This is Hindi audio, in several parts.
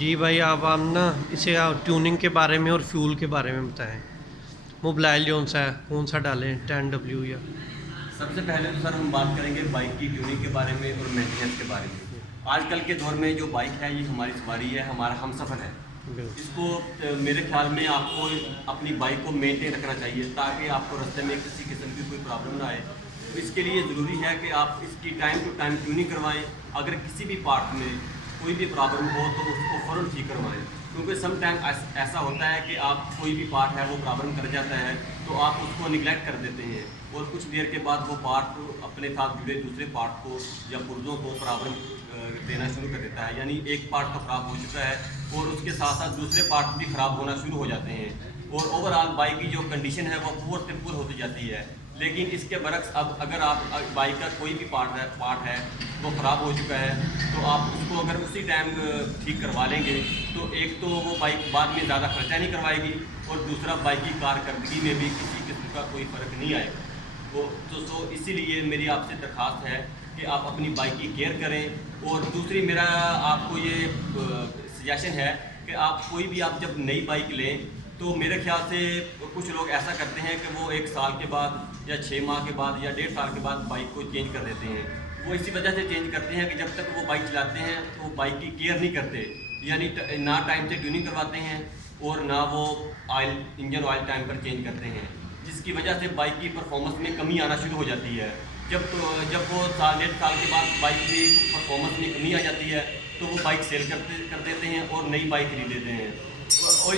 जी भाई, आप ना इसे ट्यूनिंग के बारे में और फ्यूल के बारे में बताएं। मोबाइल कौन सा है, कौन सा डालें, 10W या। सबसे पहले तो सर हम बात करेंगे बाइक की ट्यूनिंग के बारे में और मेंटेनेंस के बारे में। आजकल के दौर में जो बाइक है ये हमारी सवारी है, हमारा हमसफ़र है। बिल्कुल। इसको मेरे ख्याल में आपको अपनी बाइक को मेंटेन रखना चाहिए ताकि आपको रास्ते में किसी किस्म की कोई प्रॉब्लम ना आए। तो इसके लिए ज़रूरी है कि आप इसकी टाइम टू टाइम ट्यूनिंग करवाएं। अगर किसी भी पार्ट में कोई भी प्रॉब्लम हो तो उसको फ़ौरन ठीक करवाएं, क्योंकि सम टाइम ऐसा होता है कि आप कोई भी पार्ट है वो प्रॉब्लम कर जाता है तो आप उसको निगलेक्ट कर देते हैं और कुछ देर के बाद वो पार्ट अपने साथ जुड़े दूसरे पार्ट को या पुर्जों को प्रॉब्लम देना शुरू कर देता है। यानी एक पार्ट तो ख़राब हो चुका है और उसके साथ साथ दूसरे पार्ट भी ख़राब होना शुरू हो जाते हैं और ओवरऑल बाइक की जो कंडीशन है वो पुअर से पुअर होती जाती है। लेकिन इसके बरक्स अब अगर आप बाइक का कोई भी पार्ट है वो ख़राब हो चुका है तो आप उसको अगर उसी टाइम ठीक करवा लेंगे तो एक तो वो बाइक बाद में ज़्यादा खर्चा नहीं करवाएगी और दूसरा बाइक की कारकर्दगी में भी किसी किस्म का कोई फ़र्क नहीं आएगा। तो इसीलिए मेरी आपसे दरख्वास्त है कि आप अपनी बाइक की केयर करें। और दूसरी मेरा आपको ये सजेशन है कि आप कोई भी आप जब नई बाइक लें तो मेरे ख्याल से कुछ लोग ऐसा करते हैं कि वो 1 साल के बाद या 6 माह के बाद या 1.5 साल के बाद बाइक को चेंज कर देते हैं। वो इसी वजह से चेंज करते हैं कि जब तक वो बाइक चलाते हैं तो वो बाइक की केयर नहीं करते, यानी ना टाइम से ट्यूनिंग करवाते हैं और ना वो इंजन ऑयल टाइम पर चेंज करते हैं, जिसकी वजह से बाइक की परफॉर्मेंस में कमी आना शुरू हो जाती है। जब वो 1.5 साल के बाद बाइक की परफॉर्मेंस में कमी आ जाती है तो वो बाइक सेल कर देते हैं और नई बाइक खरीद लेते हैं। और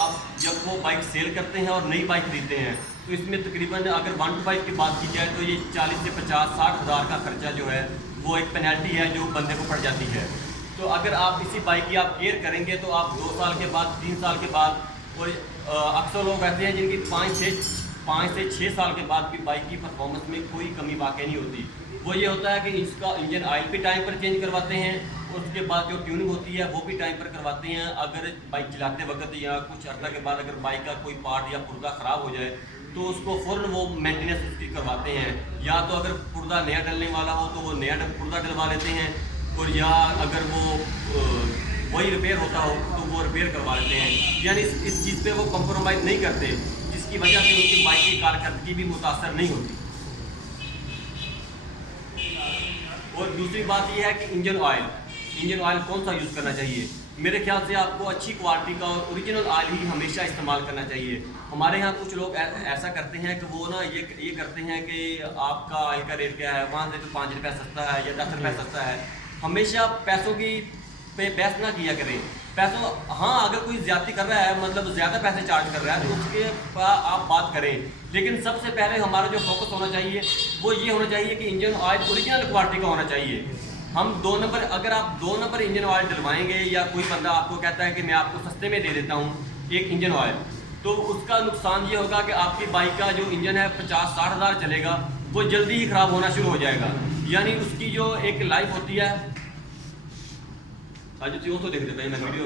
आप जब वो बाइक सेल करते हैं और नई बाइक खरीदते हैं तो इसमें तकरीबन अगर 1 to 5 की बात की जाए तो ये 40 से 50-60 हज़ार का खर्चा जो है वो एक पेनल्टी है जो बंदे को पड़ जाती है। तो अगर आप इसी बाइक की आप केयर करेंगे तो आप 2 साल के बाद 3 साल के बाद और अक्सर लोग ऐसे हैं जिनकी 5 से 6 साल के बाद भी बाइक की परफॉर्मेंस में कोई कमी वाकई नहीं होती। वो ये होता है कि इसका इंजन ऑयल भी टाइम पर चेंज करवाते हैं और उसके बाद जो ट्यूनिंग होती है वो भी टाइम पर करवाते हैं। अगर बाइक चलाते वक्त या कुछ अर्सा के बाद अगर बाइक का कोई पार्ट या पुर्जा ख़राब हो जाए तो उसको फ़ौरन वो मेंटेनेंस उसकी करवाते हैं। या तो अगर पुर्जा नया डलने वाला हो तो वो नया पुर्जा डलवा लेते हैं और या अगर वो वही रिपेयर होता हो तो वो रिपेयर करवा लेते हैं। यानी इस चीज़ पे वो कंप्रोमाइज़ नहीं करते, जिसकी वजह से उनकी बाइक की कारकर्दगी भी मुतासर नहीं होती। और दूसरी बात यह है कि इंजन ऑयल कौन सा यूज़ करना चाहिए। मेरे ख्याल से आपको अच्छी क्वालिटी का और ओरिजिनल ऑयल ही हमेशा इस्तेमाल करना चाहिए। हमारे यहाँ कुछ लोग ऐसा करते हैं कि वो ना ये करते हैं कि आपका ऑयल का रेट क्या है, वहाँ से तो 5 रुपये सस्ता है या 10 रुपये सस्ता है। हमेशा पैसों की पे बहस ना किया करें। पैसों हाँ, अगर कोई ज़्यादती कर रहा है मतलब ज़्यादा पैसे चार्ज कर रहा है तो उसके आप बात करें, लेकिन सबसे पहले हमारा जो फोकस होना चाहिए वो ये होना चाहिए कि इंजन ऑयल ओरिजिनल क्वालिटी का होना चाहिए। हम 2 नंबर अगर आप 2 नंबर इंजन ऑयल डलवाएंगे या कोई बंदा आपको कहता है कि मैं आपको सस्ते में दे देता हूँ एक इंजन ऑयल, तो उसका नुकसान ये होगा कि आपकी बाइक का जो इंजन है 50-60 हज़ार चलेगा वो जल्दी ही ख़राब होना शुरू हो जाएगा। यानी उसकी जो एक लाइफ होती है आज तो देख देते हैं, मैं वीडियो